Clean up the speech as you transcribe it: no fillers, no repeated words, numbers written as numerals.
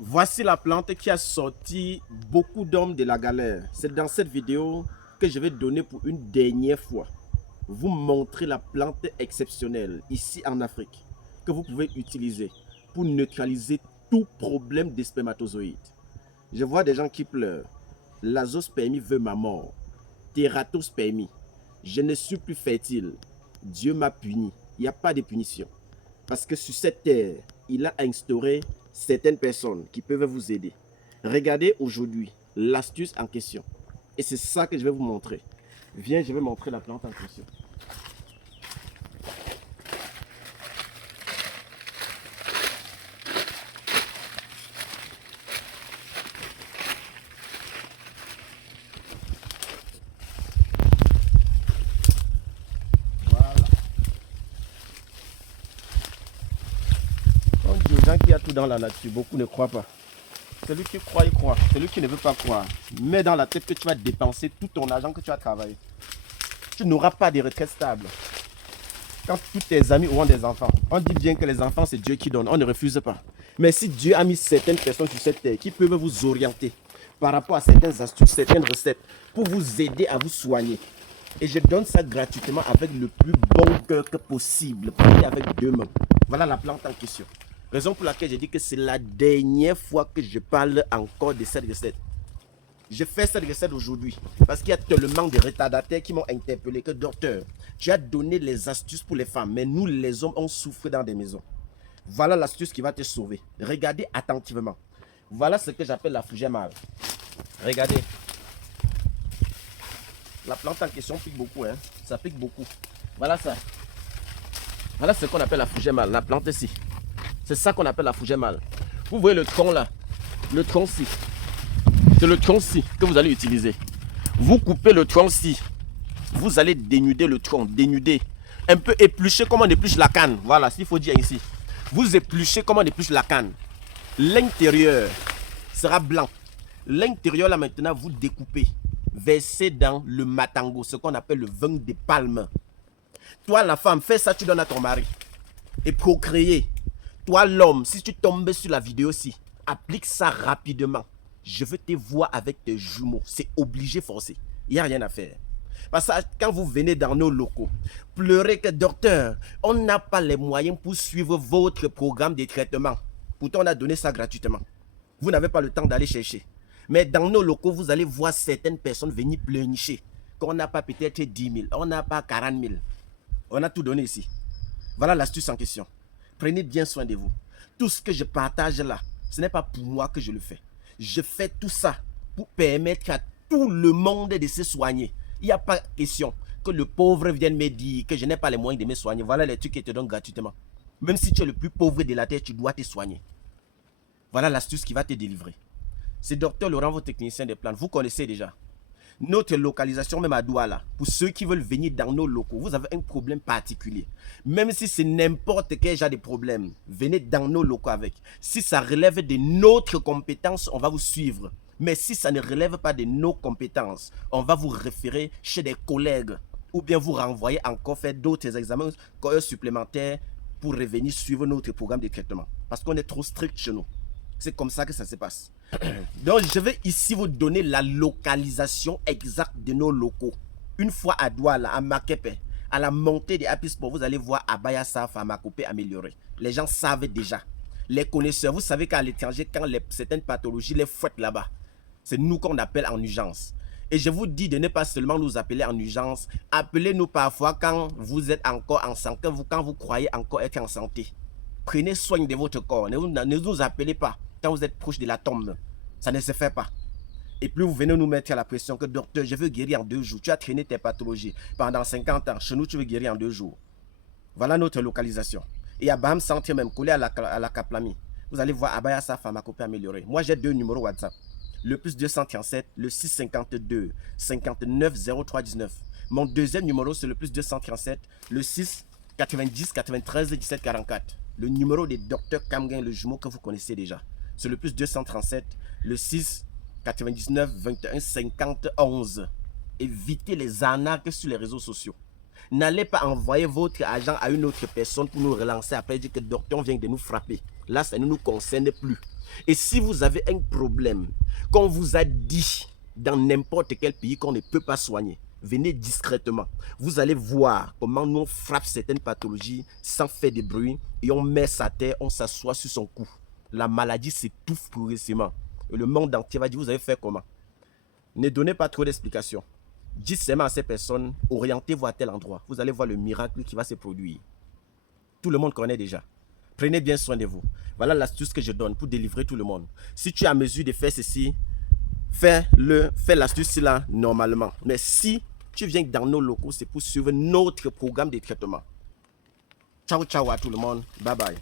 Voici la plante qui a sorti beaucoup d'hommes de la galère. C'est dans cette vidéo que je vais donner pour une dernière fois. Vous montrer la plante exceptionnelle ici en Afrique que vous pouvez utiliser pour neutraliser tout problème des spermatozoïdes. Je vois des gens qui pleurent. L'azospermie veut ma mort. Tératospermie. Je ne suis plus fertile. Dieu m'a puni. Il n'y a pas de punition. Parce que sur cette terre, il a instauré certaines personnes qui peuvent vous aider. Regardez aujourd'hui l'astuce en question. Et c'est ça que je vais vous montrer. Viens, je vais montrer la plante en question. Voilà. On dit aux gens qu'il y a tout dans la nature, beaucoup ne croient pas. Celui qui croit, il croit. Celui qui ne veut pas croire, mets dans la tête que tu vas dépenser tout ton argent que tu as travaillé. Tu n'auras pas de retraite stable. Quand tous tes amis auront des enfants, on dit bien que les enfants, c'est Dieu qui donne. On ne refuse pas. Mais si Dieu a mis certaines personnes sur cette terre qui peuvent vous orienter par rapport à certaines astuces, certaines recettes, pour vous aider à vous soigner. Et je donne ça gratuitement avec le plus bon cœur que possible. Prenez avec deux mains. Voilà la plante en question. Raison pour laquelle j'ai dit que c'est la dernière fois que je parle encore de cette recette. Je fais cette recette aujourd'hui parce qu'il y a tellement de retardataires qui m'ont interpellé que docteur, tu as donné les astuces pour les femmes, mais nous les hommes, on souffre dans des maisons. Voilà l'astuce qui va te sauver. Regardez attentivement. Voilà ce que j'appelle la fougère mâle. Regardez. La plante en question pique beaucoup, hein. Ça pique beaucoup. Voilà ça. Voilà ce qu'on appelle la fougère mâle, la plante ici. C'est ça qu'on appelle la fougère mâle. Vous voyez le tronc là, le tronc-ci. C'est le tronc-ci que vous allez utiliser. Vous coupez le tronc-ci. Vous allez dénuder le tronc, dénuder. Un peu éplucher comme on épluche la canne. Voilà, s'il faut dire ici. Vous épluchez comme on épluche la canne. L'intérieur sera blanc. L'intérieur là maintenant, vous découpez. Versez dans le matango, ce qu'on appelle le vin de palme. Toi la femme, fais ça, tu donnes à ton mari. Et procréer. Toi l'homme, si tu tombes sur la vidéo ci, applique ça rapidement. Je veux te voir avec tes jumeaux. C'est obligé, forcé. Il n'y a rien à faire. Parce que quand vous venez dans nos locaux, pleurez que docteur, on n'a pas les moyens pour suivre votre programme de traitement. Pourtant, on a donné ça gratuitement. Vous n'avez pas le temps d'aller chercher. Mais dans nos locaux, vous allez voir certaines personnes venir pleurnicher. Qu'on n'a pas peut-être 10 000, on n'a pas 40 000. On a tout donné ici. Voilà l'astuce en question. Prenez bien soin de vous. Tout ce que je partage là, ce n'est pas pour moi que je le fais. Je fais tout ça pour permettre à tout le monde de se soigner. Il n'y a pas question que le pauvre vienne me dire que je n'ai pas les moyens de me soigner. Voilà les trucs que je te donne gratuitement. Même si tu es le plus pauvre de la terre, tu dois te soigner. Voilà l'astuce qui va te délivrer. C'est Docteur Laurent, votre technicien des plantes. Vous connaissez déjà. Notre localisation, même à Douala, pour ceux qui veulent venir dans nos locaux, vous avez un problème particulier. Même si c'est n'importe quel genre de problème, venez dans nos locaux avec. Si ça relève de notre compétence, on va vous suivre. Mais si ça ne relève pas de nos compétences, on va vous référer chez des collègues ou bien vous renvoyer encore faire d'autres examens supplémentaires pour revenir suivre notre programme de traitement. Parce qu'on est trop strict chez nous. C'est comme ça que ça se passe. Donc, je vais ici vous donner la localisation exacte de nos locaux. Une fois à Douala, à Makepe, à la montée des Apisport, vous allez voir Abayassa, Pharmacopée améliorée. Les gens savent déjà. Les connaisseurs, vous savez qu'à l'étranger, quand certaines pathologies les fouettent là-bas, c'est nous qu'on appelle en urgence. Et je vous dis de ne pas seulement nous appeler en urgence, appelez-nous parfois quand vous êtes encore en santé, quand vous croyez encore être en santé. Prenez soin de votre corps. Ne nous appelez pas quand vous êtes proche de la tombe. Ça ne se fait pas. Et plus vous venez nous mettre à la pression que docteur, je veux guérir en 2 jours. Tu as traîné tes pathologies pendant 50 ans. Chez nous, tu veux guérir en 2 jours. Voilà notre localisation. Et à Baham Centre même, collé à la Kaplami, vous allez voir Abayassa Pharmacopée améliorée. Moi, j'ai 2 numéros WhatsApp. Le plus 237, le 652 59 03 19. Mon deuxième numéro, c'est le plus 237, le 6 90 93 17 44. Le numéro de docteur Kamgen, le jumeau que vous connaissez déjà. C'est le plus 237, le 6 99 21 50 11. Évitez les arnaques sur les réseaux sociaux. N'allez pas envoyer votre argent à une autre personne pour nous relancer après dire que le docteur vient de nous frapper. Là, ça ne nous concerne plus. Et si vous avez un problème, qu'on vous a dit dans n'importe quel pays qu'on ne peut pas soigner, venez discrètement. Vous allez voir comment nous on frappe certaines pathologies sans faire de bruit et on met sa terre, on s'assoit sur son cou. La maladie s'étouffe progressivement. Et le monde entier va dire, vous avez fait comment? Ne donnez pas trop d'explications. Dites seulement à ces personnes, orientez-vous à tel endroit. Vous allez voir le miracle qui va se produire. Tout le monde connaît déjà. Prenez bien soin de vous. Voilà l'astuce que je donne pour délivrer tout le monde. Si tu es à mesure de faire ceci, fais l'astuce là normalement. Mais si tu viens dans nos locaux, c'est pour suivre notre programme de traitement. Ciao, ciao à tout le monde. Bye bye.